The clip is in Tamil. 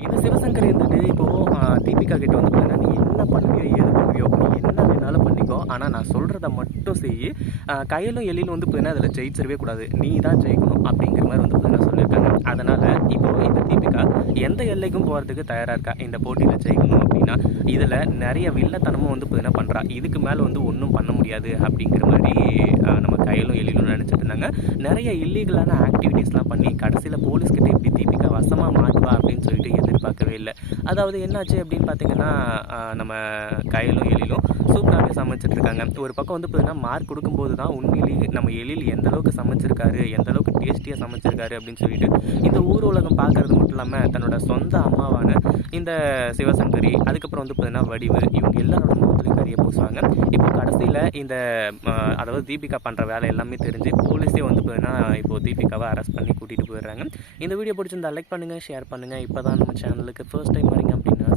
இந்த சிவசங்கர் இருந்துட்டு இப்போ தீபிகா கிட்ட வந்து பார்த்தீங்கன்னா நீ என்ன பண்ணுவியோ ஏது பண்ணுவியோ நீ என்ன வேணாலும் பண்ணிக்கோ. ஆனால் நான் சொல்கிறத மட்டும் செய். கையிலும் எழிலும் வந்து பார்த்தீங்கன்னா அதில் ஜெயிச்சிடவே கூடாது. நீ தான் ஜெயிக்கணும் அப்படிங்கிற மாதிரி வந்து பார்த்தீங்கன்னா சொல்லியிருக்காங்க. அதனால் இப்போ இந்த தீபிகா எந்த எல்லைக்கும் போகிறதுக்கு தயாராக இருக்கா? இந்த போட்டியில் ஜெயிக்கணும் அப்படின்னா இதில் நிறைய வில்லத்தனமும் வந்து பார்த்தீங்கன்னா பண்ணுறா இதுக்கு மேலே வந்து ஒன்றும் பண்ண முடியாது அப்படிங்கிற மாதிரி நம்ம கையிலும் எழிலும் நினச்சிட்டு இருந்தாங்க. நிறைய இல்லீகலான ஆக்டிவிட்டீஸ்லாம் பண்ணி கடைசியில் போலீஸ்கிட்ட எப்படி தீபிகா வசமாக மாட்டுவா அப்படின்னு சொல்லிட்டு பார்க்கவே இல்லை. அதாவது என்னாச்சு அப்படின்னு பார்த்தீங்கன்னா நம்ம கையிலும் எழிலும் சூப்பராகவே சமைச்சிட்டு இருக்காங்க ஒரு பக்கம் வந்து பார்த்தீங்கன்னா மார்க் கொடுக்கும்போது தான் உண்மையிலேயே நம்ம எழில் எந்த அளவுக்கு சமைச்சிருக்காரு எந்த அளவுக்கு டேஸ்டியாக சமைச்சிருக்காரு அப்படின்னு சொல்லிட்டு இந்த ஊர் உலகம் பார்க்கறது மட்டும் இல்லாமல் தன்னோட சொந்த அம்மாவான இந்த சிவசங்கரி அதுக்கப்புறம் வந்து பார்த்தீங்கன்னா வடிவு இவங்க எல்லாரோட முகத்துலையும் கறியை பூசுவாங்க. இப்போ இந்த அதாவது தீபிகா பண்ணுற வேலை எல்லாமே தெரிஞ்சு போலீஸே வந்து பார்த்தீங்கன்னா இப்போ தீபிகாவை அரெஸ்ட் பண்ணி கூட்டிகிட்டு போயிடுறாங்க. இந்த வீடியோ பிடிச்சிருந்தா லைக் பண்ணுங்கள் ஷேர் பண்ணுங்கள் இப்போ தான் நம்ம சேனலுக்கு ஃபர்ஸ்ட் டைம் வரீங்க அப்படின்னா